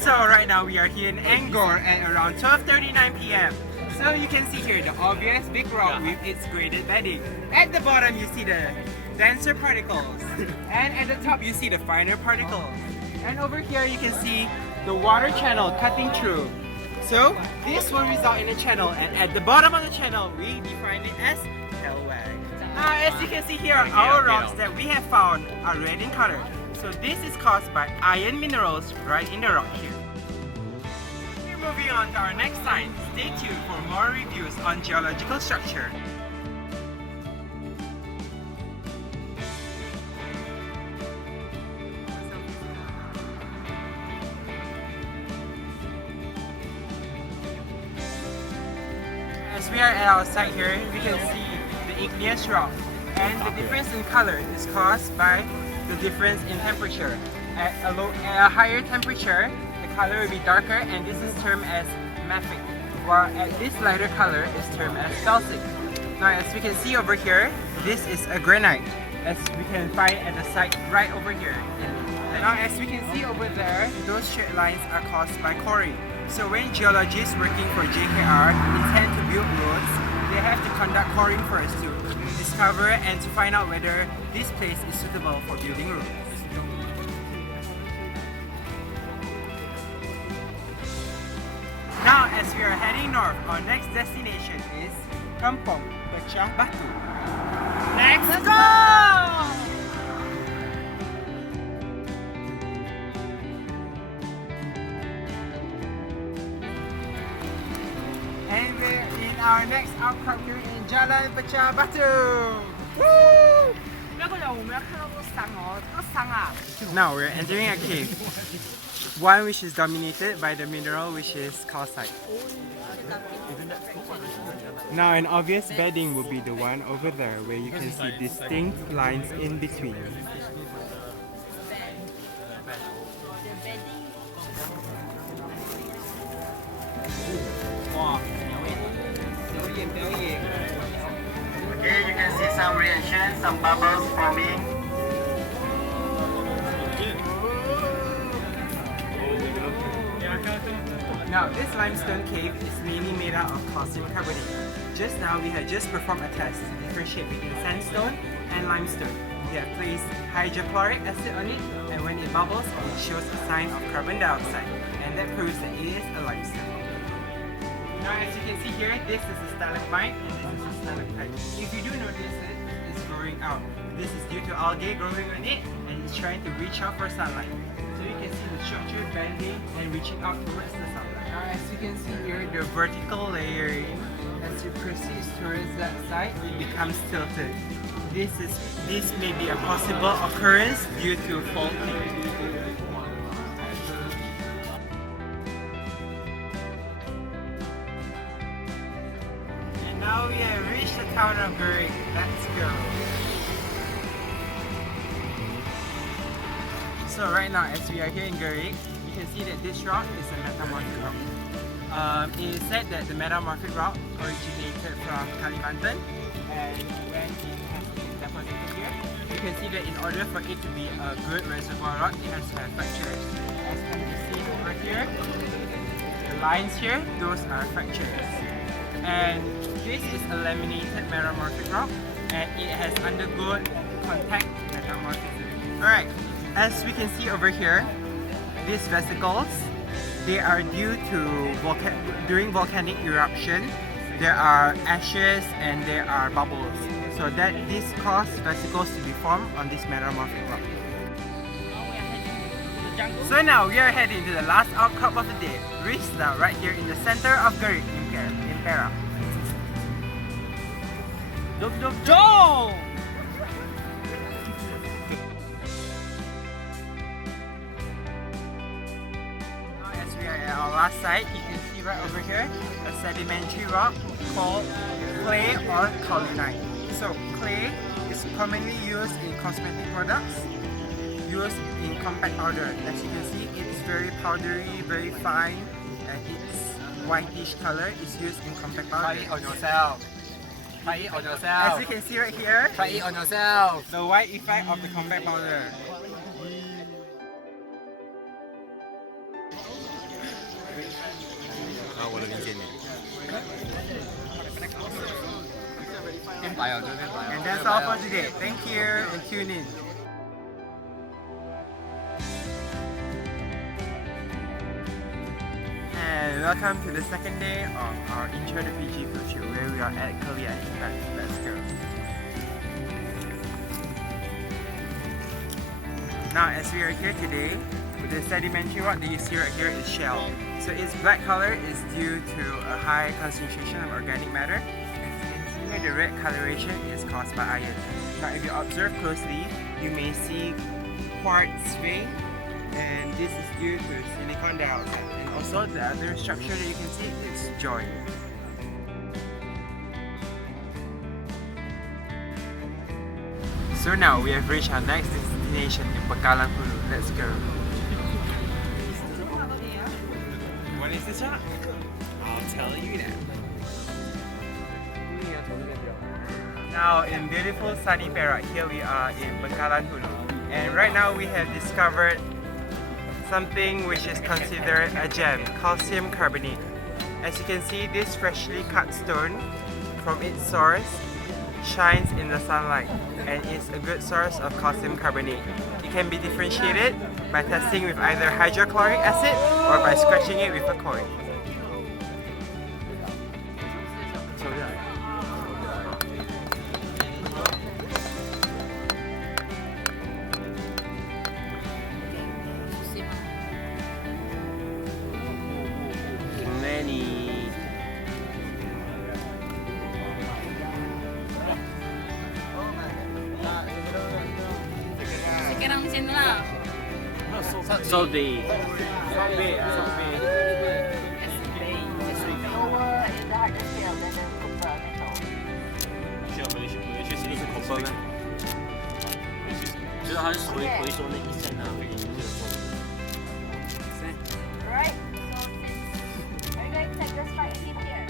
So right now we are here in Angkor at around 12:39 p.m. So you can see here the obvious big rock with its graded bedding. At the bottom you see the denser particles, and at the top you see the finer particles. And over here you can see the water channel cutting through. So this will result in a channel, and at the bottom of the channel we define it as hellwag. Now as you can see here, our rocks that we have found are red in color. So this is caused by iron minerals right in the rock here. We're moving on to our next site. Stay tuned for more reviews on geological structure. As we are at our site here, we can see the igneous rock, and the difference in color is caused by the difference in temperature. At a higher temperature, the color will be darker, and this is termed as mafic, while at this lighter color is termed as felsic. Now as we can see over here, this is a granite, as we can find at the site right over here. Now as we can see over there, those straight lines are caused by quarry. So when geologists working for JKR intend to build roads, they have to conduct quarrying first to discover and to find out whether this place is suitable for building roads. Now as we are heading north, our next destination is Kampong Pecah Batu. Let's go! And we're in our next outcrop here in Jalan Pecah Batu. Woo! Now we're entering a cave, one which is dominated by the mineral which is calcite. Now an obvious bedding will be the one over there where you can see distinct lines in between. Okay, you can see some reaction, some bubbles forming. Now this limestone cave is mainly made out of calcium carbonate. Just now we had just performed a test to differentiate between sandstone and limestone. We have placed hydrochloric acid on it, and when it bubbles it shows a sign of carbon dioxide, and that proves that it is a limestone. Now as you can see here, this is a stalagmite and this is a stalactite. If you do notice it, it's growing out. This is due to algae growing on it, and it's trying to reach out for sunlight. So you can see the structure bending and reaching out towards the sunlight. Now as you can see here, the vertical layering, as you proceed towards that side, it becomes tilted. This may be a possible occurrence due to faulting. Now we have reached the town of Gerik. Let's go. So right now as we are here in Gerik, you can see that this rock is a metamorphic rock. It is said that the metamorphic rock originated from Kalimantan, and when it has been deposited here, you can see that in order for it to be a good reservoir rock, it has to have fractures. As can be seen over here, the lines here, those are fractures. And this is a laminated metamorphic rock, and it has undergone contact metamorphism. Alright, as we can see over here, these vesicles, they are due to during volcanic eruption, there are ashes and there are bubbles. So that this caused vesicles to be formed on this metamorphic rock. So now we are heading to the last outcrop of the day, Risda, right here in the center of Gerik in Perak. Go! As we are at our last site, you can see right over here a sedimentary rock called clay or kaolinite. So clay is commonly used in cosmetic products, used in compact powder. As you can see, it's very powdery, very fine, and its whitish color is used in compact powder. Try it on yourself. Try it on yourself. As you can see right here, Try it on yourself. the white effect of the compact powder. And that's all for today. Thank you and tune in. And welcome to the second day of our intro to PG Field Trip where we are at Korea. Let's go. Now as we are here today, the sedimentary rock that you see right here is shell. So its black color is due to a high concentration of organic matter. As you can see here, the red coloration is caused by iron. Now if you observe closely, you may see quartz vein, and this is due to silicon dioxide. And also the other structure that you can see is joint. So now we have reached our next destination in Bakalan Hulu. Let's go. What is this rock? I'll tell you now. Now in beautiful sunny Perak, here we are in Bakalan Hulu. And right now we have discovered something which is considered a gem, calcium carbonate. As you can see, this freshly cut stone from its source shines in the sunlight and is a good source of calcium carbonate. It can be differentiated by testing with either hydrochloric acid or by scratching it with a coin. Soldi. Right. Are you going to take this right in here?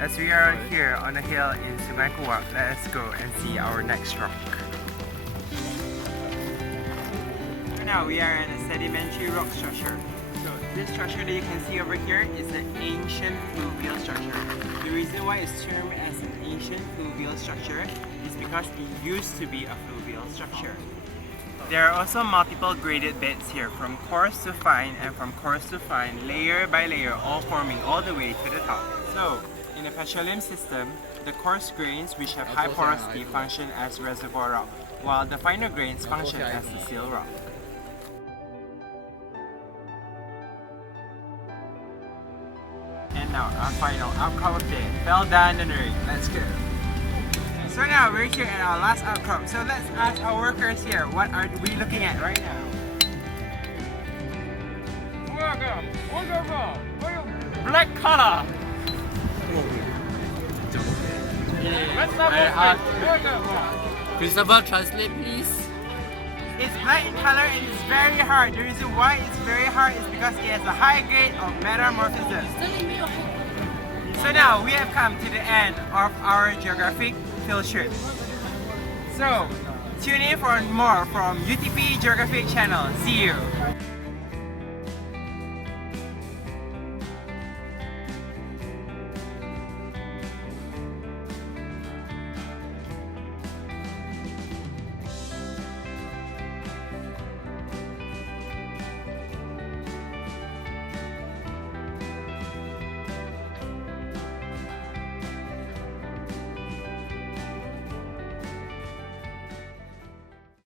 As we are here on a hill in Sungai Kuak, let us go and see our next rock. Now we are in a sedimentary rock structure. So this structure that you can see over here is an ancient fluvial structure. The reason why it's termed as an ancient fluvial structure is because it used to be a fluvial structure. There are also multiple graded beds here, from coarse to fine and from coarse to fine, layer by layer, all forming all the way to the top. So in a petroleum system, the coarse grains which have high porosity function as reservoir rock, while the finer grains function as the seal rock. And now our final outcrop of the day, fell down the rig. Let's go. So now we're here at our last outcrop. So let's ask our workers here, what are we looking at right now? Welcome. Black color. Christopher, translate please. It's black in color and it's very hard. The reason why it's very hard is because it has a high grade of metamorphism. So now we have come to the end of our geographic field trip. So tune in for more from UTP Geographic Channel. See you.